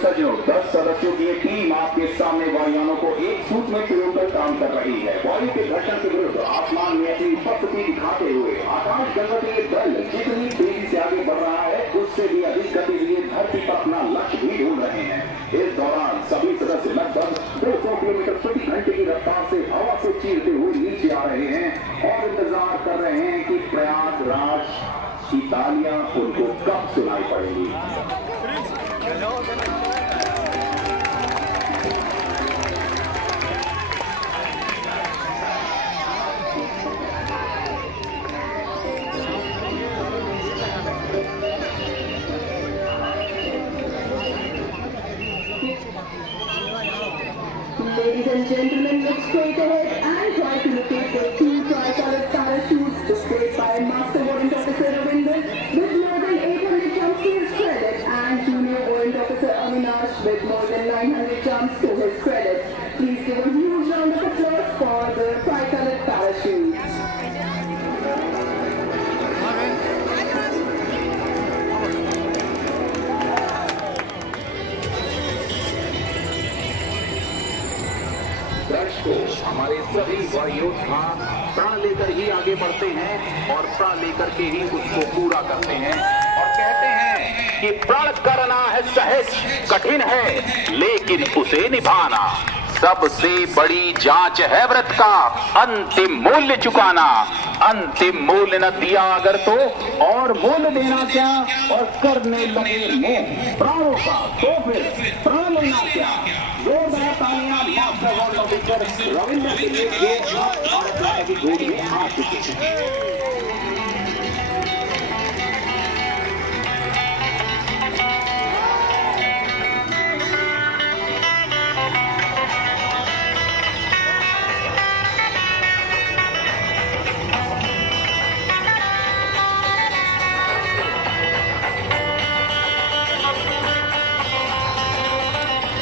सज्जनों 10 सदस्यों की एक टीम आपके सामने वायुयानों को एक सूट में पिरोकर काम कर रही है। वायु के घर्षण के विरुद्ध आसमान में अपनी उपस्थिति दिखाते हुए आकाश गंगोत्रीय दल जितनी तेजी से आगे बढ़ रहा है उससे भी अधिक गति लिए धरती पर अपना लक्ष्य भी ढूंढ रहे हैं। इस दौरान सभी सदस्य लगभग 200 किलोमीटर प्रति घंटे की रफ्तार से हवा से चीरते हुए नीचे आ रहे हैं और इंतजार कर रहे हैं कि प्रयागराज की तालियां उनको कब सुनाई पड़ेंगी। Ladies and gentlemen, look straight ahead and try to locate the two tri-colored parachutes displayed by Master Warrant Officer Ravinder with more than 800 jumps to his credit and Junior Warrant Officer Avinash with more than 900 jumps to his credit. Please give a huge round of applause for the tri-colored parachutes. दर्शकों, हमारे सभी वायुयोद्धा प्रण लेकर ही आगे बढ़ते हैं और प्रण लेकर के ही उसको पूरा करते हैं और कहते हैं कि प्रण करना है सहज, कठिन है लेकिन उसे निभाना सबसे बड़ी जांच है व्रत का अंतिम मूल्य चुकाना। अंतिम मूल्य न दिया अगर तो और मूल्य देना क्या और करने लगे मोह प्राणों का तो फिर प्राण लेना क्या। जोरदार तालियां मास्टर वार्ड ऑफिसर रविंद्र के लिए की गोद में आ चुकी है।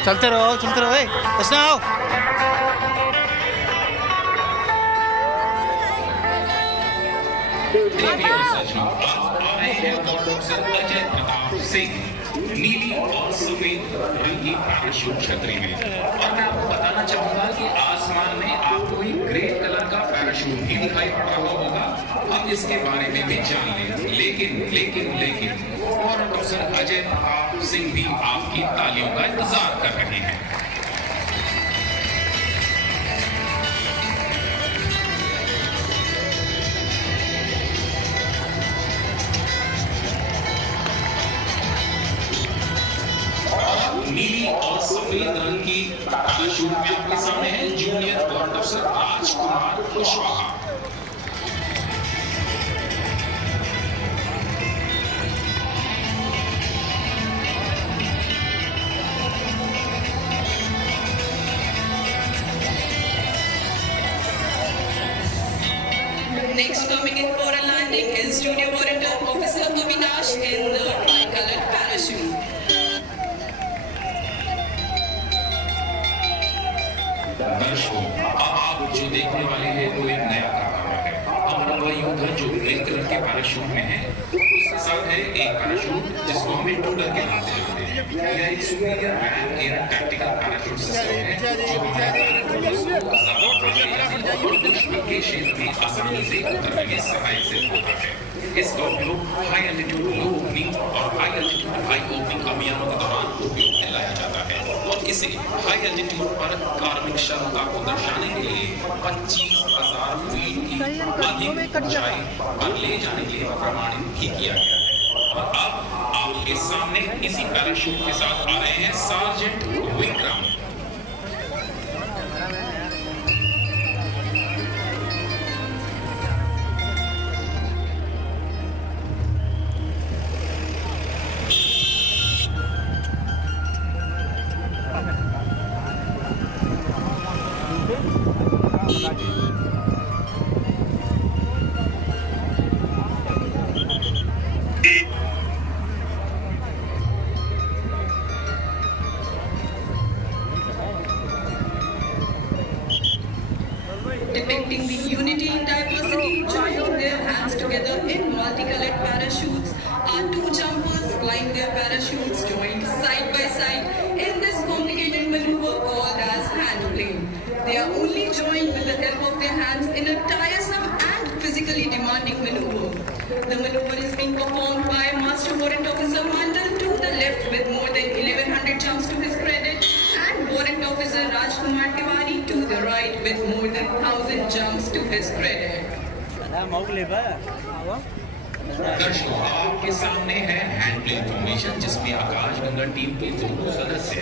चलते रहो बस ना आओ। नीली और सफेद रंग की पैराशूट छतरी में और मैं आपको बताना चाहूंगा कि आसमान में आपको एक ग्रे कलर का पैराशूट भी दिखाई पड़ रहा होगा। अब इसके बारे में भी जान लें। लेकिन वारंट ऑफिसर अजय प्रताप सिंह भी आपकी तालियों का इंतजार कर रहे हैं। नीली और सफेद रंग की पैराशूट में आपके सामने है junior warrant officer Rajkumar Kushwaha. Next coming in for a landing is Junior Warrant Officer Avinash in the tri-colored parachute. दर्शकों, आप जो देखने वाले हैं वो एक नया कारनामा है। हमारा वायुयोद्धा जो ग्रे कलर के पैराशूट में है उसके साथ है एक पैराशूट जिसको हम इंट्रूडर के नाम से जानते हैं। यह एक superior rank air tactical parachute system है जो हमारे दुश्मन के क्षेत्र में आसानी से उतरने में सहायक सिद्ध होता है। इसका उपयोग हाई एल्टीट्यूड लो ओपनिंग और हाई एल्टीट्यूड हाई ओपनिंग अभियानों के दौरान उपयोग में लाया जाता है और इसे हाई एल्टीट्यूड पर कार्मिक क्षमता को दर्शाने के लिए 25,000 फीट की अधिक ऊंचाई पर ले जाने के लिए प्रमाणित भी किया गया है। और अब आपके सामने इसी पैराशूट के साथ आ रहे हैं सार्जेंट Vikram. Depicting the unity in diversity, joining their hands together in multicolored parachutes are two jumpers flying their parachutes joined side by side in this complicated maneuver called as handling. They are only joined with the help of their hands in a tiresome and physically demanding maneuver. The maneuver is being performed by Master Warrant Officer Mandal to the left with more than 1100 jumps to his credit, and Warrant Officer Rajkumar Tiwari to the right with more than 1000 jumps to his credit. दर्शकों, आपके सामने है हैंडप्लेन फॉर्मेशन जिसमें आकाशगंगा टीम के दोनों सदस्य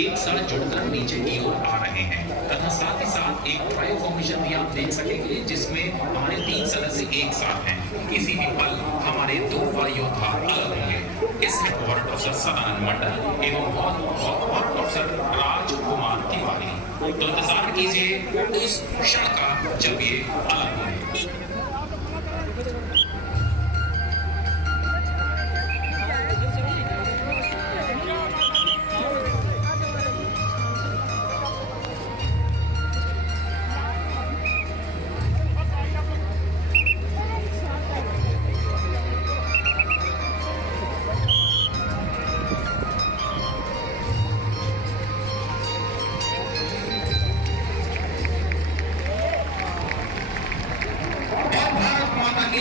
एक साथ जुड़कर नीचे की ओर आ रहे हैं तथा साथ ही साथ एक ट्रायो फॉर्मेशन भी आप देख सकेंगे जिसमें हमारे 3 सदस्य एक साथ हैं। किसी भी पल हमारे 2 वायुयोद्धा अलग होंगे। इसमें वारंट ऑफिसर सदानंद मंडल एवं वारंट ऑफिसर राजकुमार तिवारी। तो इंतजार कीजिए उस क्षण का जब ये अलग होंगे।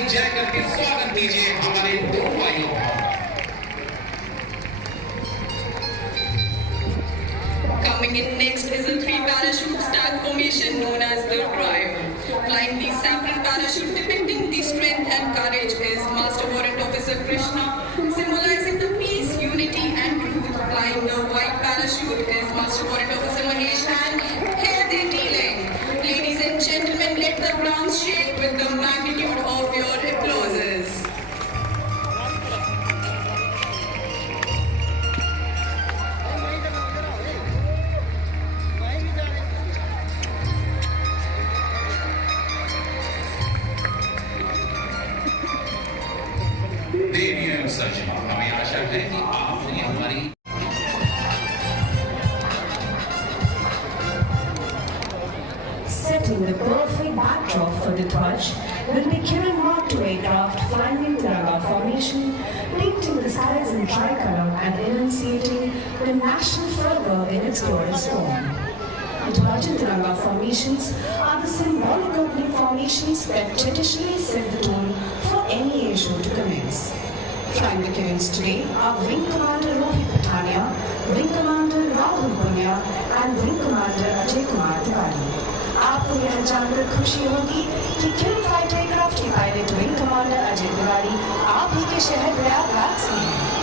जय करके स्वागत कीजिए हमारे 2 वायुयोद्धाओं। Coming in next is a 3 parachute start formation known as the trio. Flying the saffron parachute depicting the strength and courage is Master Warrant Officer Krishna, symbolizing the peace, unity and truth. Flying the white parachute is Master Warrant Officer Mahesh, and here they dealing. Ladies and gentlemen, let the ground shake with the magnitude of your applauses. देवियों सज्जन, हमें आशा है कि आपने हमारी Setting the perfect backdrop for the Dvaj will be Kiran Mark II aircraft flying in Tiranga formation, painting the skies in tricolor and enunciating the national fervor in its purest form. The Dvaj and Tiranga formations are the symbolic opening formations that traditionally set the tone for any air show to commence. Flying the Kirans today are Wing Commander Rohit Pathania, Wing Commander Rahul Punya and Wing Commander Ajay Kumar Tiwari. आपको यह जानकर खुशी होगी कि किरण fighter aircraft के pilot wing commander Ajay तिवारी आप ही के शहर प्रयागराज से हैं।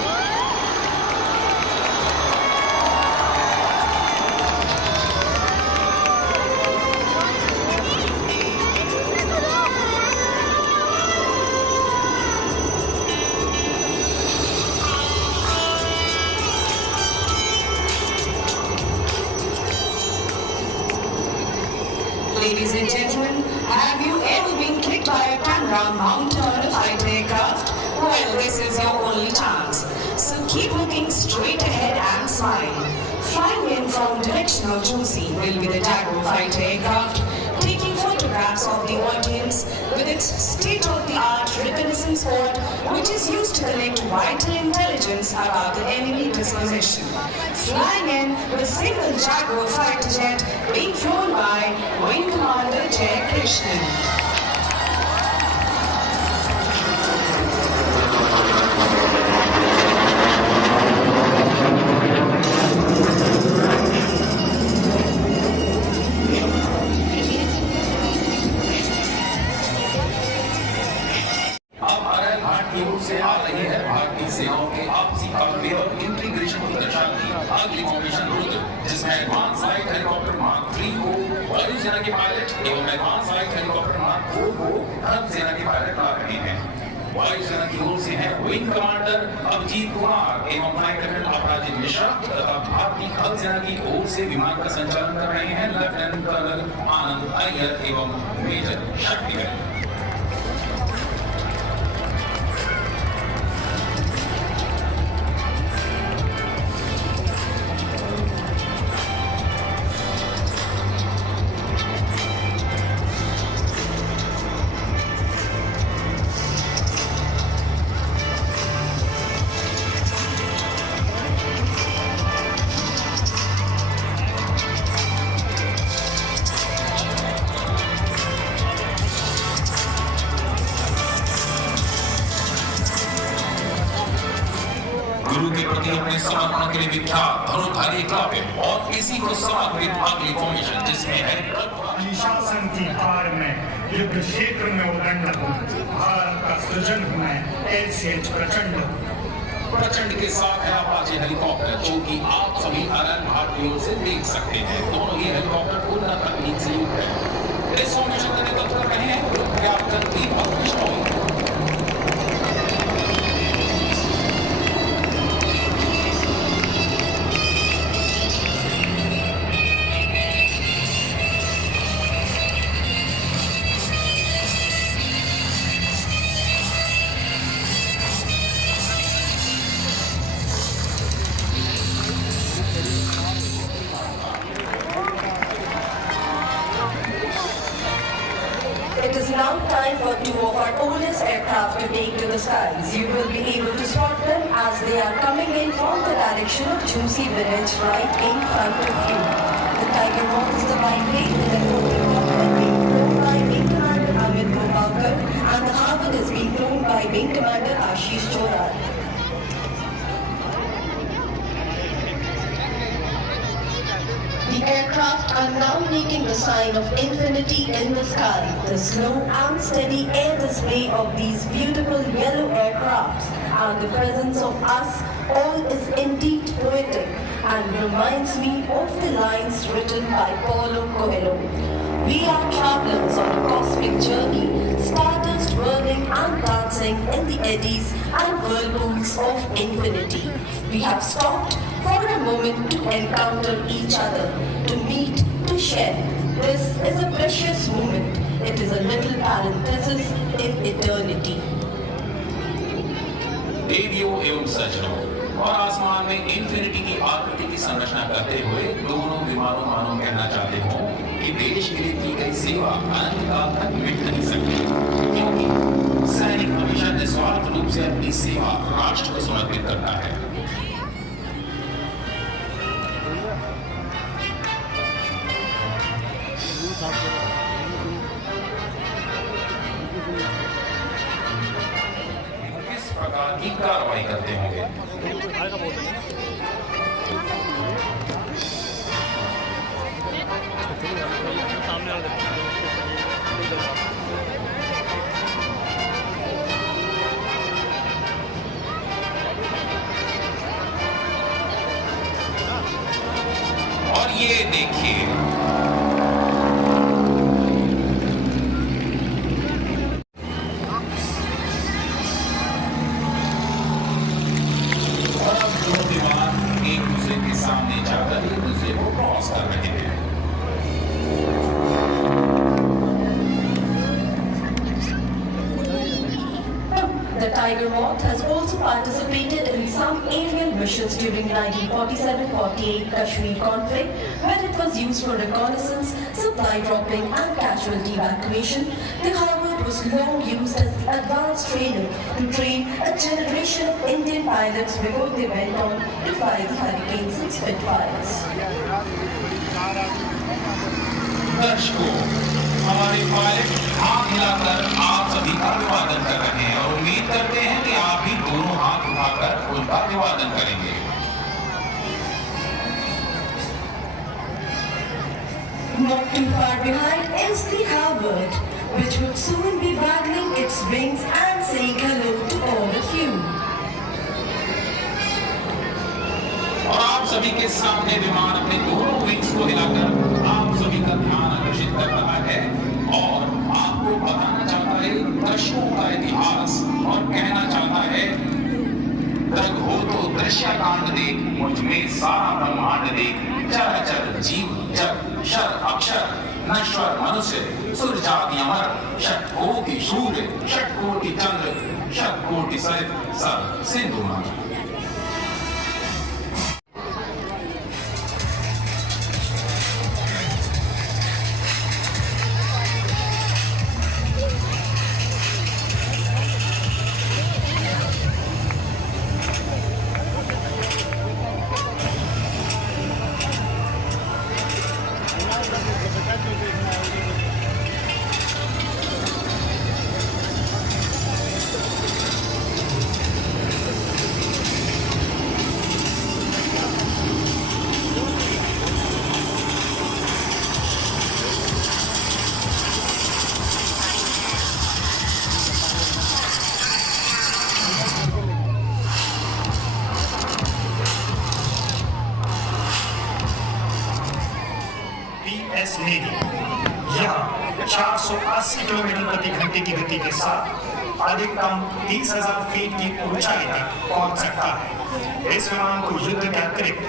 Ladies and gentlemen, have you ever been kicked by a camera mounted on a fighter aircraft? Well, this is your only chance. So keep looking straight ahead and smile. Flying in from direction of Joshi will be the Jaguar fighter aircraft, taking photographs of the audience with its state-of-the-art reconnaissance pod, which is used to collect vital intelligence about the enemy disposition. Flying in the single Jaguar fighter jet being flown by Wing Commander Jay Krishnan. की ओर से आ रही है भारतीय सेनाओं के आपसी तालमेल और इंटीग्रेशन की दर्शाती अगली फॉर्मेशन रुद्र, जिसमें एडवांस लाइट हेलीकॉप्टर मार्क 3 को वायुसेना के पायलट एवं एडवांस लाइट हेलीकॉप्टर मार्क 4 को नभ सेना के पायलट ला रहे हैं। वायुसेना की ओर से है विंग कमांडर अभिजीत कुमार एवं फ्लाइट लेफ्टिनेंट अपराजित मिश्रा तथा भारतीय थल सेना की ओर से विमान का संचालन कर रहे हैं लेफ्टिनेंट कर्नल आनंद अय्यर एवं मेजर शक्तिवेल। गुरु के प्रति अपने समर्पण के लिए विख्यात धनुर्धारी एकलव्य और इसी को समर्पित अगली फॉर्मेशन जिसमें है शासन की कार में युद्ध क्षेत्र में उदंड हो, भारत का सृजन है ऐसे प्रचंड के साथ है अपाचे हेलीकॉप्टर जो कि आप सभी अलग भारतीयों से देख सकते हैं। दोनों ही हेलीकॉप्टर पूर्ण तकनीक से युक्त है। इस फॉर्मेशन का नेतृत्व कर रहे हैं group captain Deepak Bishnoi. It is now time for two of our oldest aircraft to take to the skies. You will be able to spot them as they are coming in from the direction of Chumsi village right in front of you. The Tiger Moth is the biplane with the helicopter being flown by Wing Commander Amit Gopalkar and the Harvard is being flown by Wing Commander Ashish Chorar. The aircraft are now making the sign of infinity in the sky. The slow and steady air display of these beautiful yellow aircrafts and the presence of us all is indeed poetic and reminds me of the lines written by Paulo Coelho. We are travelers on a cosmic journey, stardust whirling and dancing in the eddies and whirlpools of infinity. We have stopped for a moment to encounter each other, to meet, to share. This is a precious moment. It is a little parenthesis in eternity. देवियों एवं सज्जनों और आसमान में इंफिनिटी की आकृति की संरचना करते हुए दोनों विमानों मानो कहना चाहते हो कि देश के लिए की गई सेवा अनंत काल तक मिट नहीं सकती, क्योंकि सैनिक हमेशा निस्वार्थ रूप से अपनी सेवा राष्ट्र को समर्पित करता है। किस प्रकार की कार्रवाई करते होंगे? और ये देखिए The Tiger Moth has also participated in some aerial missions during 1947-48 Kashmir conflict, where it was used for reconnaissance, supply dropping and casualty evacuation. The Harvard was long used as the advanced trainer to train a generation of Indian pilots before they went on to fly the Hurricanes and Spitfires. दर्शकों, हमारे पायलट हाथ हिलाकर आप सभी का अभिवादन कर रहे हैं और उम्मीद करते हैं कि आप भी दोनों हाथ उठाकर उनका अभिवादन करेंगे। Not too far behind is the Harvard. which would soon be waggling its wings and saying hello to all of you. और आप सभी के सामने विमान अपने दोनों विंग्स को हिलाकर आप सभी का ध्यान आकर्षित कर रहा है और आपको बताना चाहता है दशकों का इतिहास और कहना चाहता है तक हो तो दृश्य कांड देख, मुझ में सारा ब्रह्मांड देख, चराचर जीव जग शर अक्षर नश्वर मनुष्य सुर जाति अमर षट्कोटि सूर्य षट्कोटि चंद्र षट्कोटि सहित सब सिंधु नदी। यह 480 किलोमीटर प्रति घंटे की गति के साथ अधिकतम 30,000 फीट की ऊंचाई तक पहुंच सकता है। इस विमान को युद्ध के अतिरिक्त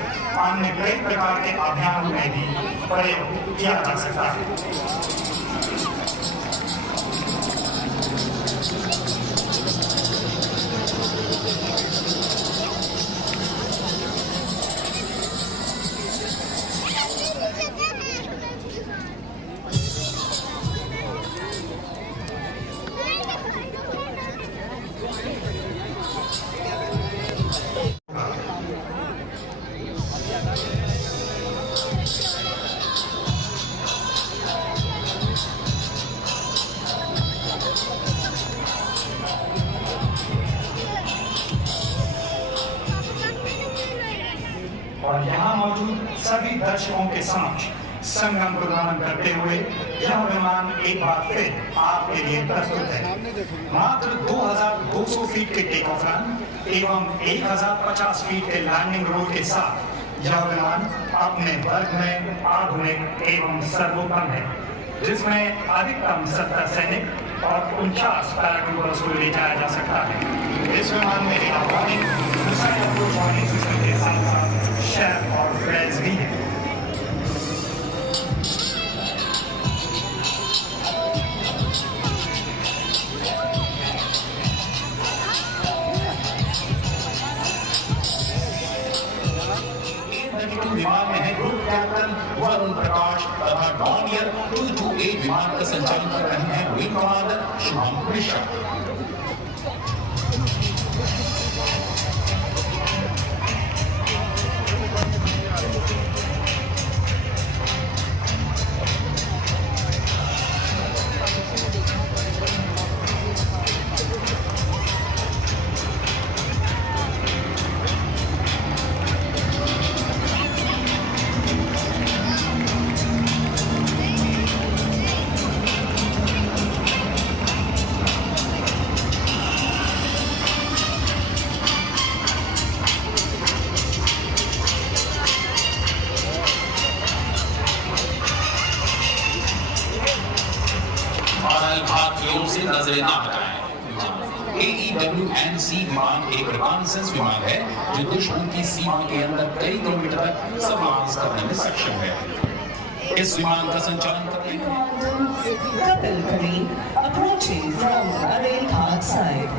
अन्य कई प्रकार के अभियानों में भी प्रयोग किया जा सकता है। और यहाँ मौजूद सभी दर्शकों के समक्ष संगम प्रदान करते हुए यह विमान एक बार फिर आपके लिए प्रस्तुत है। मात्र 2,200 फीट के टेक ऑफ रन एवं 1,050 फीट के लैंडिंग रोड के साथ यह विमान अपने वर्ग में आधुनिक एवं सर्वोत्तम है, जिसमें अधिकतम 70 सैनिक और 49 पैराट्रूपर्स को ले जाया जा सकता है। इस विमान में मिसाइल अप्रोच वार्निंग सिस्टम के साथ साथ शेफ और फ्लैग्स भी है। विमान में है ग्रुप कैप्टन वरुण प्रकाश तथा डॉनियर 228 विमान का संचालन कर रहे हैं विंग कमांडर शुभम मिश्रा। से नजरें ना हटाएं। AEWNC विमान एक रिकॉन्सेंस विमान है जो दुश्मन की सीमा के अंदर कई किलोमीटर तक सर्विलांस करने में सक्षम है। इस विमान का संचालन करते हैं Kapil Kareem approaching from the rail park side.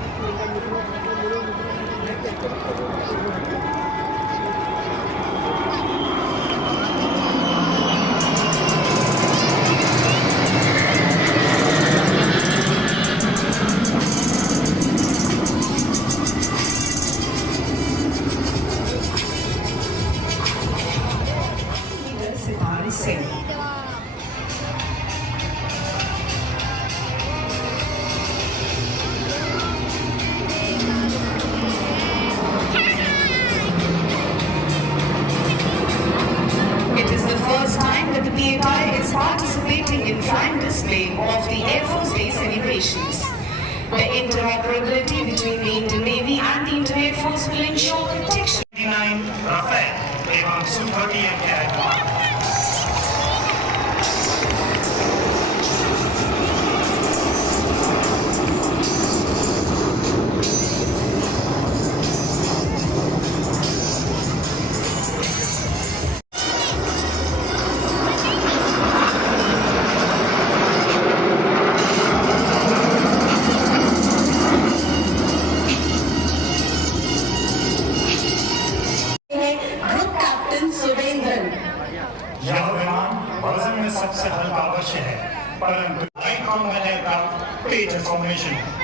परंतु common aircraft Tejas formation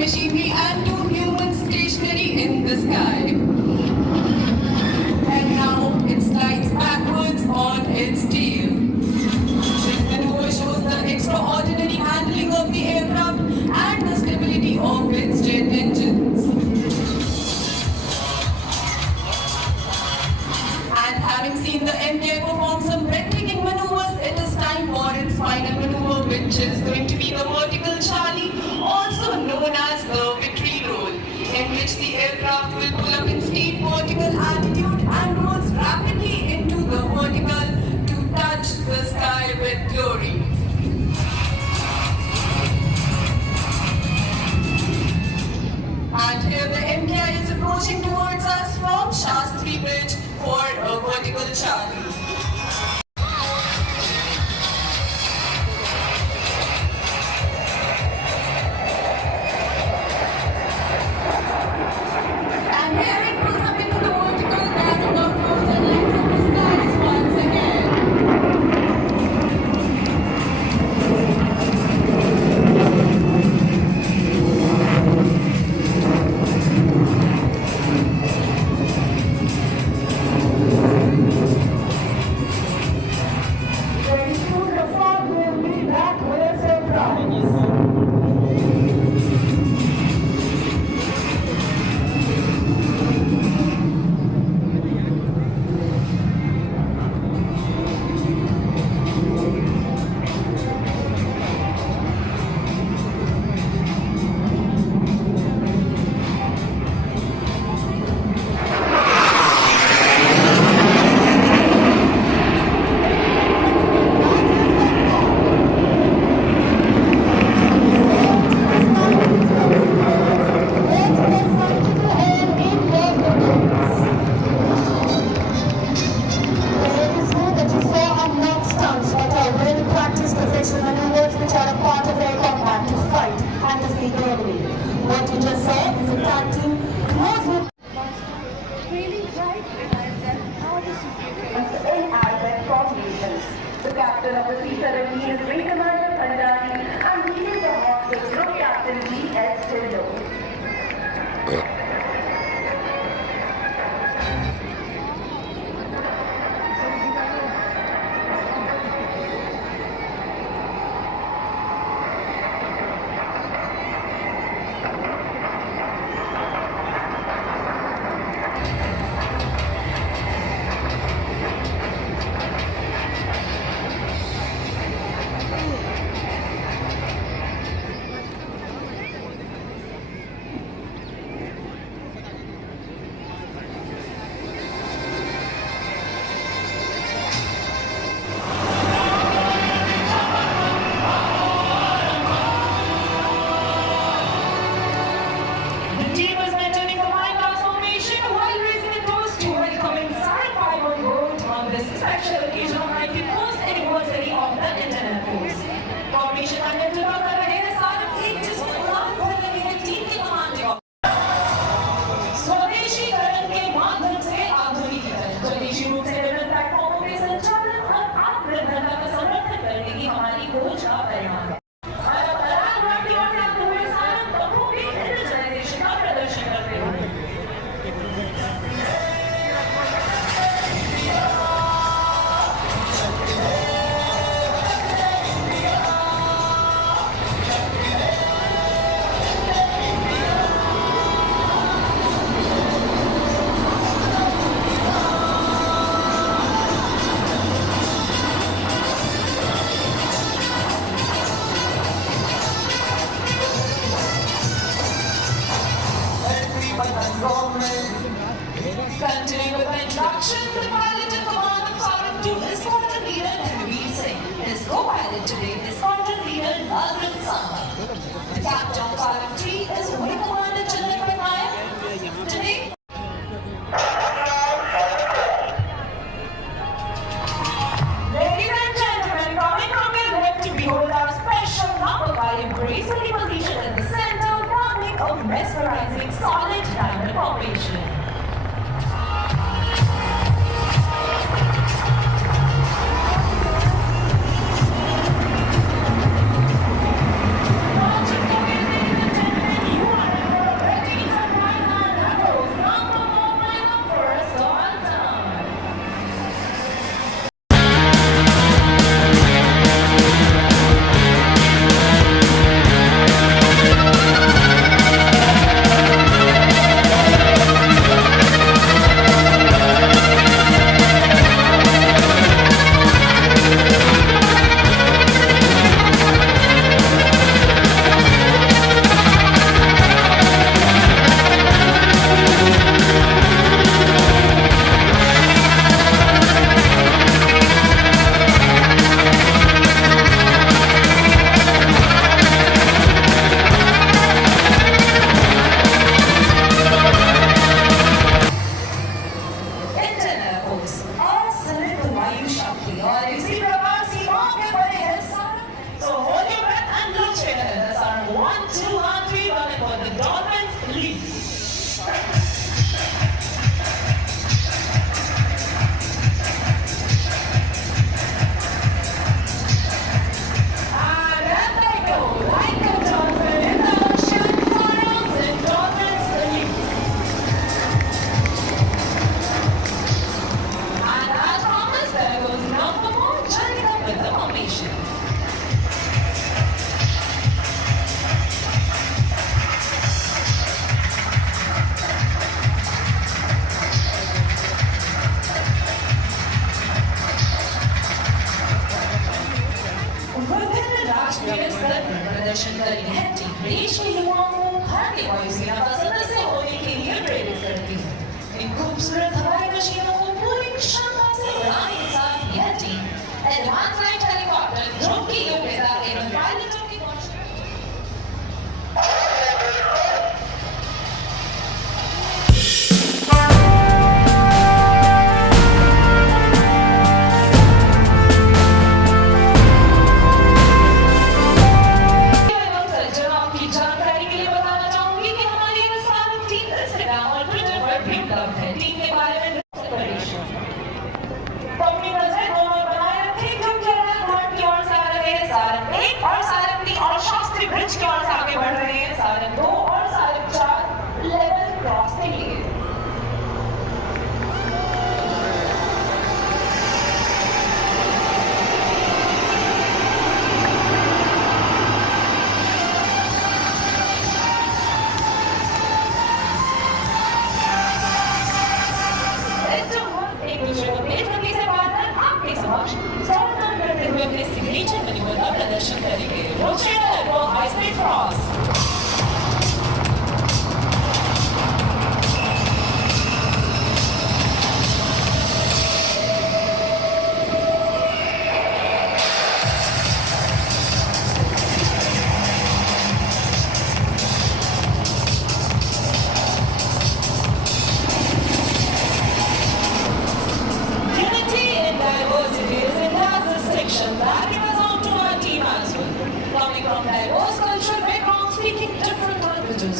machinery and two humans stationary in the sky. And now it slides backwards on its tail. This maneuver shows the extraordinary handling of the aircraft and the stability of its jet engines. And having seen the MK perform some breathtaking maneuvers, it is time for its final maneuver, which is going to be the vertical Charlie, also known as the victory roll, in which the aircraft will pull up in steep vertical altitude and moves rapidly into the vertical to touch the sky with glory. And here the MKI is approaching towards us from Shastri Bridge for a vertical Charlie. And here it pulls up into the vertical and upwards and lands in the skies once again. Very soon the fog will be back with a surprise. What you just said is a tag team close with Trailing right behind them are the superiors in Alpine formations. The captain of the C-17 is Wing Commander Pandani and leading the Hawks is Group Captain G.S. Tillo. The team is maintaining the high class formation while raising a toast to welcoming Saran 5 on board on this special occasion of 91st anniversary of the Internet Force. Formation का नेतृत्व कर रहे हैं सारन 1 जिसको उड़ान भरने के लिए टीम के कमांडर स्वदेशीकरण के माध्यम से आधुनिकीकरण स्वदेशी रूप से डेवलप प्लेटफॉर्मों के संचालन और आत्मनिर्भरता का समर्थन करने की हमारी खोज का परिणाम है। Continuing with the introduction, the pilot in command of Saran 2 is Squadron Leader Ranveer Singh. His co-pilot today is Squadron Leader Nagrat Sangha. The captain of Saran 3 is Wing Commander Chandra Patnaik. Today, ladies and gentlemen, coming from your left to behold our special number 5 gracefully positioned in the center, forming a mesmerizing solid diamond formation. You T shirt भी उपलब्ध है। टीम के बारे में अपनी नजर दोनों बनाए रखें क्योंकि घाट की ओर से आ रहे हैं सारंग 1 और सारंग 3 और शास्त्री ब्रिज की ओर से आगे बढ़ रहे हैं सारंग 2 और सारंग 4 लेवल क्रॉस के लिए। अपने सिग्नेचर मैन्यूवर का प्रदर्शन करेंगे। High speed cross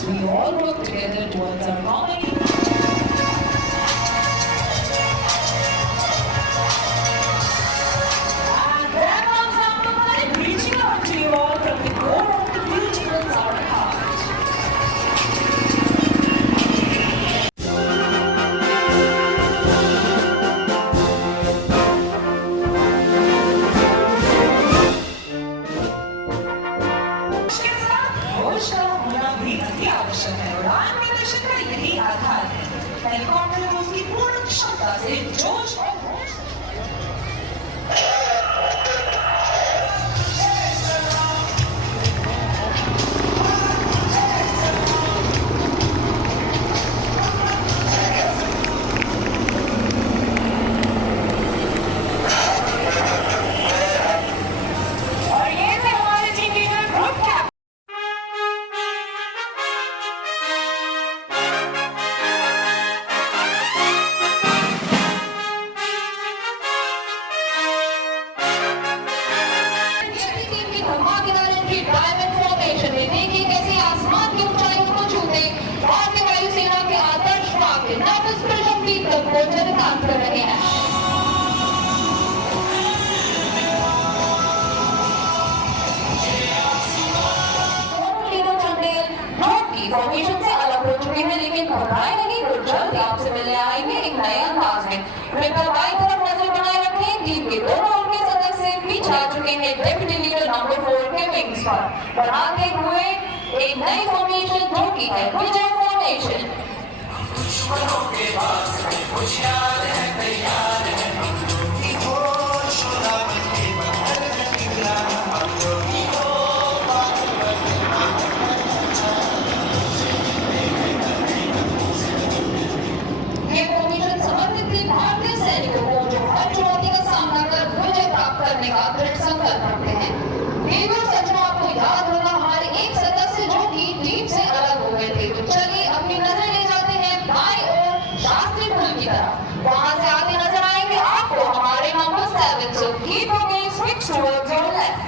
we all work together towards our common and there comes Amber reaching out to you all from the core of the beauty that's our heart. Helicopter में उसकी पूर्ण क्षमता से जोश और होश काम कर रहे हैं। फॉर्मेशन से अलग हो चुके हैं लेकिन घबराए नहीं, वो जल्द आपसे मिलने आएंगे एक नए अंदाज में। कृपया बाईं तरफ नजर बनाए रखें। टीम के दोनों और के सदस्य पीछे आ चुके हैं डेप्यूटी लीडर नंबर 4 के विंग्स पर बनाते हुए एक नई फॉर्मेशन जो की है विजय फॉर्मेशन। वहां से आगे नजर आएंगे आपको हमारे नंबर 7 so keep your gaze fixed towards your left.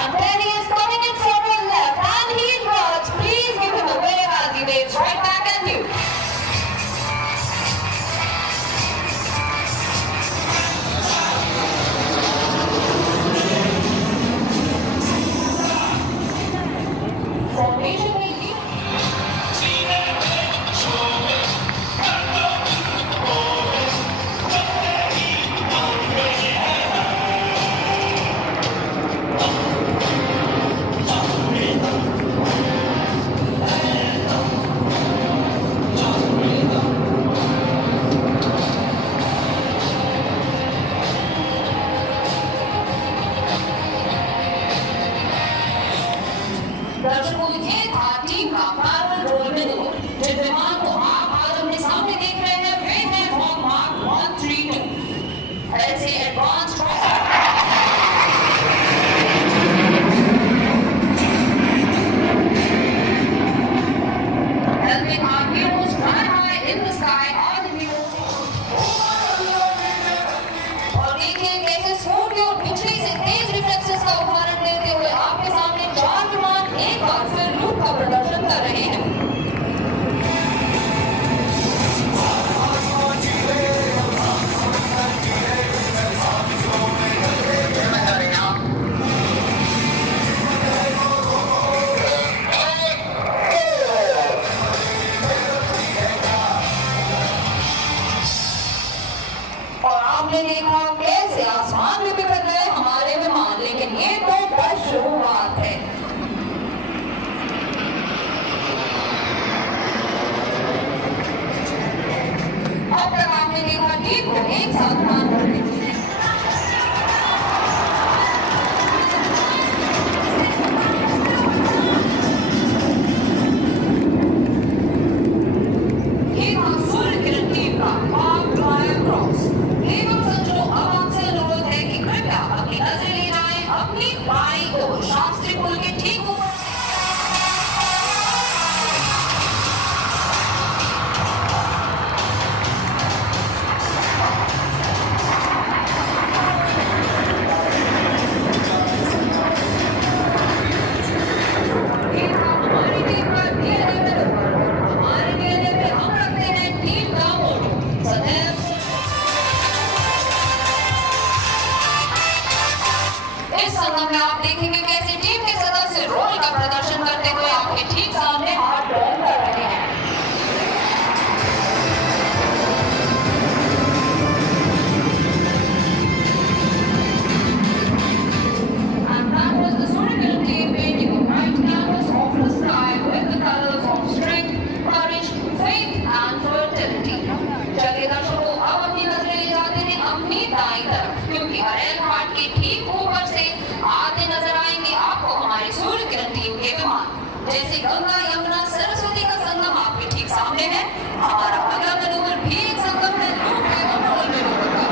And then he is coming in from your left and he inverts. Please give him a wave as he waves right back at you. Formation में दर्शकों ये था टीम का parallel role Minaur. जिन विमान को आप आज अपने सामने देख रहे हैं वे हैं हॉक मार्क 132 ऐसे advance helping our heroes fly high in the sky are the heroes। और देखिए कैसे स्फोट और बिजली से तेज रिफ्लेक्सेस का उदाहरण देते हुए आपके सामने जैसे गंगा यमुना सरस्वती का संगम आपके ठीक सामने है, हमारा अगला मैनूवर भी एक संगम है, लूप एवं रोल मैनूवर का।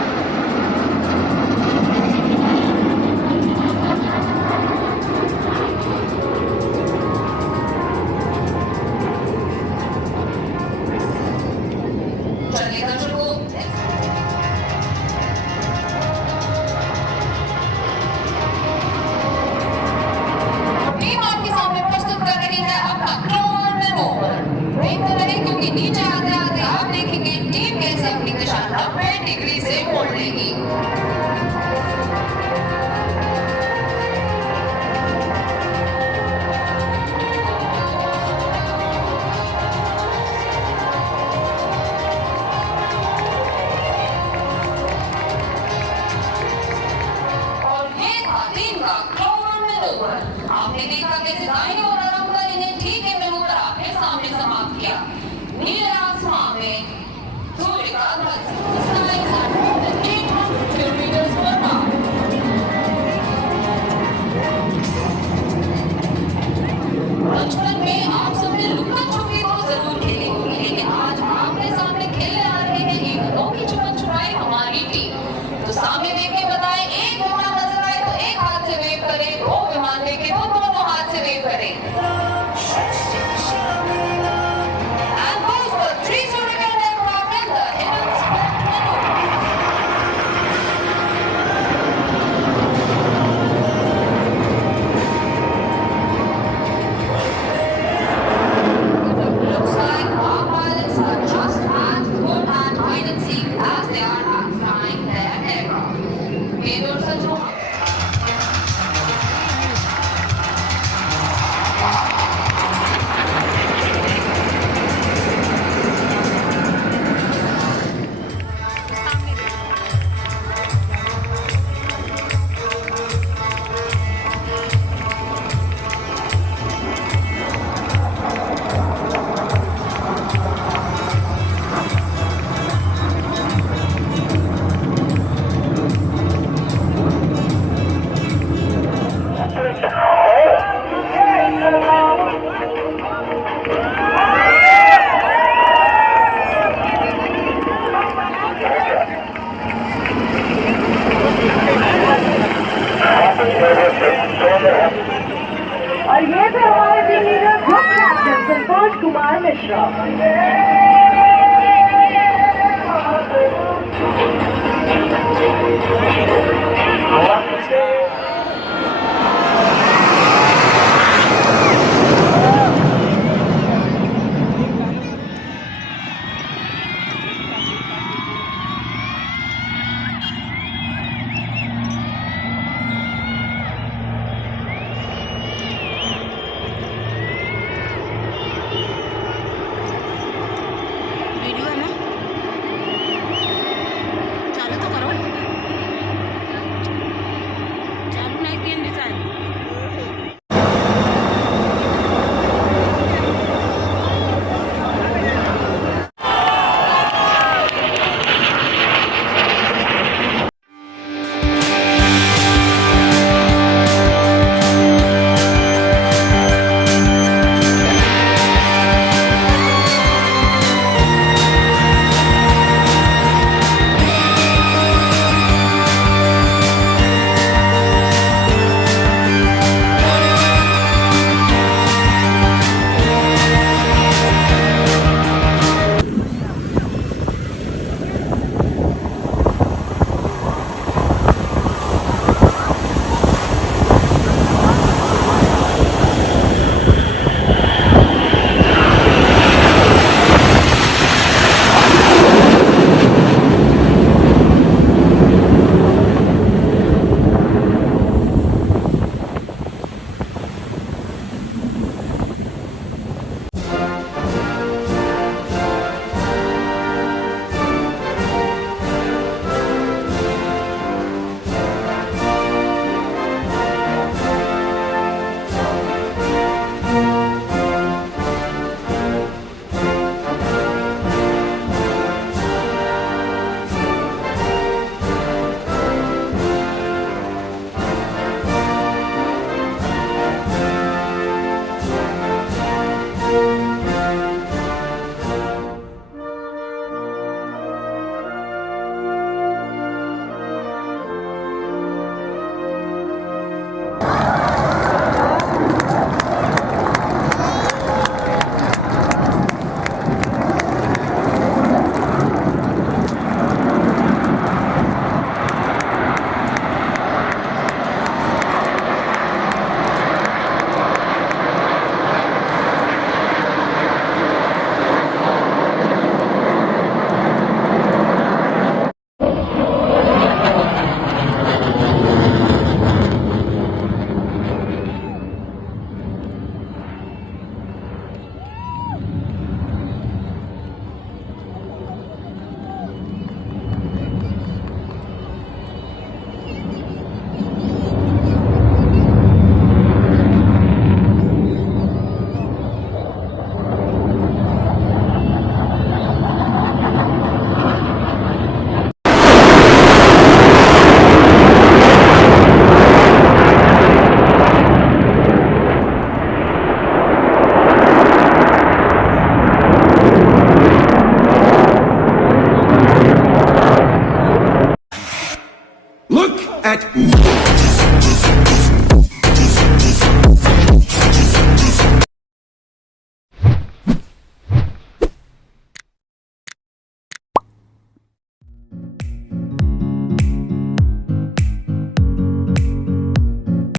चलिए दर्शकों, टीम आपके सामने प्रस्तुत कर रही है अपना क्लोन मैनूवर। देखते रहे क्योंकि नीचे आते आते आप देखेंगे टीम कैसे अपनी दिशा 90 डिग्री से मोड़ लेगी। आपने देखा कैसे दाईं ओर आरामदार इन्हें ठीक है मैनूवर आपने सामने समाप्त किया। नीले आसमान में सूर्य का ध्वज skies at 800 kilometre per hour. बचपन में आप सबने लुका छुपी तो जरूर खेली होगी, लेकिन आज आपके सामने खेलने आ रहे हैं एक अनोखी छुपन छुपाई हमारी टीम। तो सामने देख के बताएं, एक विमान नजर आए तो एक हाथ से वेव करें, दो विमान देखे तो दोनों हाथ से वेव करें। And those were 3 Hurricane aircraft in the Hidden Spot maneuver. Looks like our pilots are just as good at hide and seek as they are at flying their aircraft. ये दो सचो और ये थे हमारे team leader group captain Santosh कुमार मिश्रा।